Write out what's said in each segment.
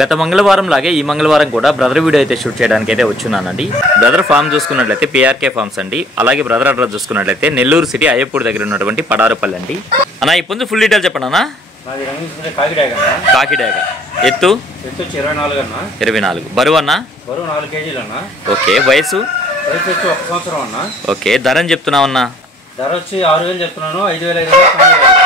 గత మంగళవారం లాగే ఈ మంగళవారం కూడా బ్రదర్ వీడియో అయితే షూట్ చేయడానికి అయితే వచ్చున్నానండి. బ్రదర్ ఫామ్ చూసుకున్నట్లయితే పిఆర్కే ఫార్మ్స్ అండి. అలాగే బ్రదర్ అడ్రస్ చూసుకున్నట్లయితే నెల్లూరు సిటీ అయ్యపూర్ దగ్గర ఉన్నటువంటి పడారుపల్లి అండి. అన్న ఈ పుంజు ఫుల్ డీటెయిల్ చెప్పండి అన్న. కాకిడాక ఎత్తు 24 బరువు అన్న 4 kg అన్న. ఓకే వయసు 1 సంవత్సరం అన్న. ఓకే ధర అని చెప్తున్నావు అన్న. ధర వచ్చి 6,000 చెప్తున్నాను. 5,500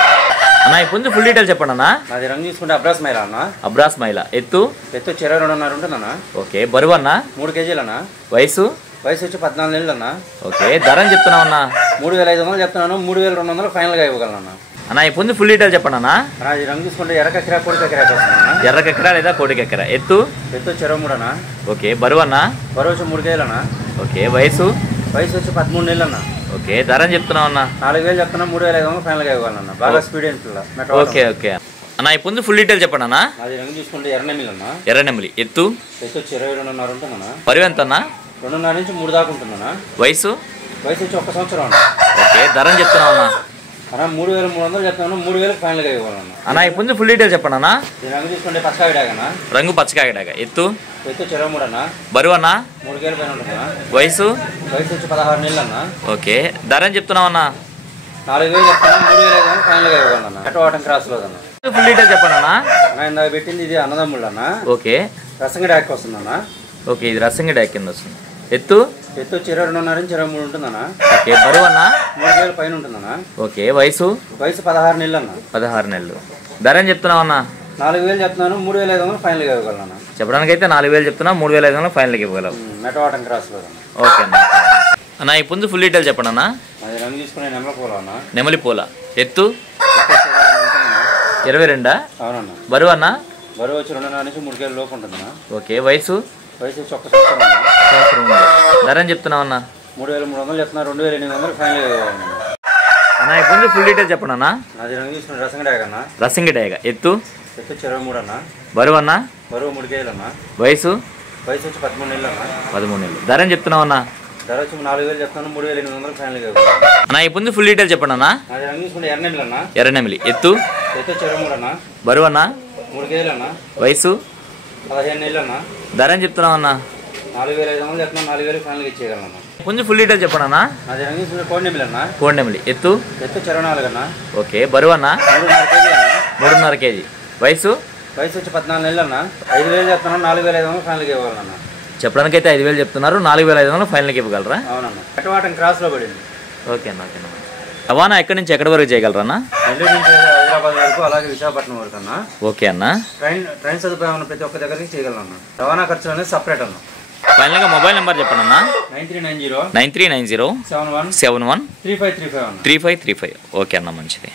అన్న ఈ పుంజు ఫుల్ డీటెయిల్ చెప్పండి అన్న. నాది రంగు తీసుకుంటే అబ్రాస్ మైలా అన్న. అబ్రాస్ మైలా ఎత్తు 22.5 ఉంటుందన్న. ఓకే బరువు అన్న 3 kg అన్న. వయసు వచ్చి 14 నెలలు అన్న. ఓకే ధర అని చెప్తున్నావు అన్న. 3,500 చెప్తున్నాను. 3,200 ఫైనల్గా ఇవ్వగలను అన్న. అన్న ఈ పుంజు ఫుల్ డీటెయిల్ చెప్పండి అన్న. అది రంగు తీసుకుంటే ఎర్రకెక్కరా కోడికెక్కరా వస్తుందన్న. ఎర్రకెక్కరా లేదా కోడికెక్కరా ఎత్తు 23 అన్న. ఓకే బరువు అన్న. బరువు వచ్చి 3 kg అన్న. ఓకే వయసు వచ్చి 13 నెలలు అన్న. ఓకే ధర అని చెప్తున్నావు అన్న. 4,000 చెప్తున్నా. 3,500 ఫైనల్గా ఇవ్వాలన్న. బాగా స్పీడ్ అయిన. ఓకే ఓకే అన్న ఈ పుంజు ఫుల్ డీటెయిల్ చెప్పండి అన్న. అది రంగు తీసుకుంటే ఎర్రనెమిలి అన్న. ఎర్రనెమిలి ఎత్తు వచ్చి 22.5 ఉంటుందన్న. బరువు ఎంత అన్న. 2.5 నుంచి 3 దాకా ఉంటుందన్న. వయసు వచ్చి 1 సంవత్సరం అన్న. ఓకే ధర అని చెప్తున్నావు అన్న. అన్న 3,300 చెప్తున్నాను. 3,000 ఫైనల్గా ఇవ్వాలన్న. అన్న ఈ పుంజు ఫుల్ డీటెయిల్ చెప్పండి అన్న. రంగు తీసుకుంటే పచ్చకాయడాగన. రంగు పచ్చకాయడాగ ఎత్తు 23 అన్న. బరువు అన్న 3 kg పైన ఉంటుందన్న. వయసు వచ్చి 16 నెలలు అన్న. ఓకే ధర అని చెప్తున్నావు అన్న. 4,000 చెప్తాను. 3,500 ఫైనల్గా ఇవ్వాలన్న. అటవాటం క్రాస్లో అన్న. ఫుల్ డీటెయిల్ చెప్పండి అన్న. ఇందాక పెట్టింది ఇది అన్నదమ్ముళ్ళు అన్న. ఓకే రసంగడాకి వస్తుందన్న. ఓకే ఇది రసంగి డాక్ కింద వస్తుంది. ఎత్తు వచ్చి 22.5 నుంచి 23 ఉంటుందన్న. ఓకే బరువు అన్న 3 kg పైన ఉంటుందన్న. ఓకే వయసు 16 నెలలు అన్న. 16 నెలలు ధర అని చెప్తున్నావు అన్న. 4,000 చెప్తున్నాను. 3,500 ఫైనల్గా ఇవ్వగలను. చెప్పడానికి అయితే 4,000 చెప్తున్నా. 3,500 ఫైనల్కి ఇవ్వగలవు. మెటవాటం క్రాస్లో ఓకే అన్న. అన్న ఈ పుంజు ఫుల్ డీటెయిల్ చెప్పండి అన్న. అది రంగు తీసుకునే నెమలిపూల అన్న. నెమలిపూల ఎత్తు 22 అవునన్న. బరువు అన్న. బరువు వచ్చి 2.5 నుంచి 3 kg లోపు ఉంటుందన్న. ఓకే వయసు వచ్చి 1 సంవత్సరం అన్న. సంవత్సరం ఉంది. ధర అని చెప్తున్నావు అన్న. 3,300 చెప్తున్నా. 2,800 ఫైనల్గా ఇవ్వాలన్న. అన్న ఈ పుంజు ఫుల్ డీటెయిల్ చెప్పండి అన్న. అది రంగు తీసుకునే రసంగడాగ అన్న. రసింగి డేగ ఎత్తు 23 అన్న. బరువు అన్న. బరువు 3 kg అన్న. వయసు వచ్చి 13 నెలలు అన్న. 13 నెలలు ధర అని చెప్తున్నావు అన్న. ధర వచ్చి 4,000 చెప్తాను. 3,800 ఫైనల్గా ఇవ్వాలి. అన్న ఈ పుంజు ఫుల్ డీటెయిల్ చెప్పండి అన్న. అది రంగు తీసుకుంటే ఎర్రనెమిలి అన్న. ఎర్రనెమిలి ఎత్తు 23 అన్న. బరువు అన్న. 3 kg అన్న. వయసు 15 నెలలు అన్న. ధర అని చెప్తున్నావు అన్న. 4,500 చెప్తున్నా. 4,000 ఫైనల్గా ఇచ్చేయగలను. పుంజు ఫుల్ డీటెయిల్ చెప్పండి అన్న. అది రంగు తీసుకుంటే కోడినెమిలి అన్న. కోడినెమిలి ఎత్తు 24 అన్న. ఓకే బరువు అన్న. 3.5 kg అన్న. 3.5 kg వయసు వచ్చి 14 నెలలు అన్న. 5,000 చెప్తున్నాను. 4,500 ఫైనల్గా ఇవ్వాలన్న. చెప్పడానికి అయితే 5,000 చెప్తున్నారు. 4,500 ఫైనల్కి ఇవ్వగలరా? అవునన్న. అటవాటం క్రాస్లో పడింది. ఓకే అన్న. ఓకే అన్న. రవాణా ఎక్కడి నుంచి ఎక్కడి వరకు చేయగలరా అన్న? నెల్లూరు నుంచి హైదరాబాద్ వరకు, అలాగే విశాఖపట్నం వరకు అన్న. ఓకే అన్న. ట్రైన్ సదుపాయం ఉన్న ప్రతి ఒక్క దగ్గరికి చేయగలను అన్న. రవాణా ఖర్చు అనేది సపరేట్ అన్న. ఫైనల్గా మొబైల్ నెంబర్ చెప్పండి అన్న. 9390 9390 71 3535 అన్న. 3535. ఓకే అన్న మంచిది.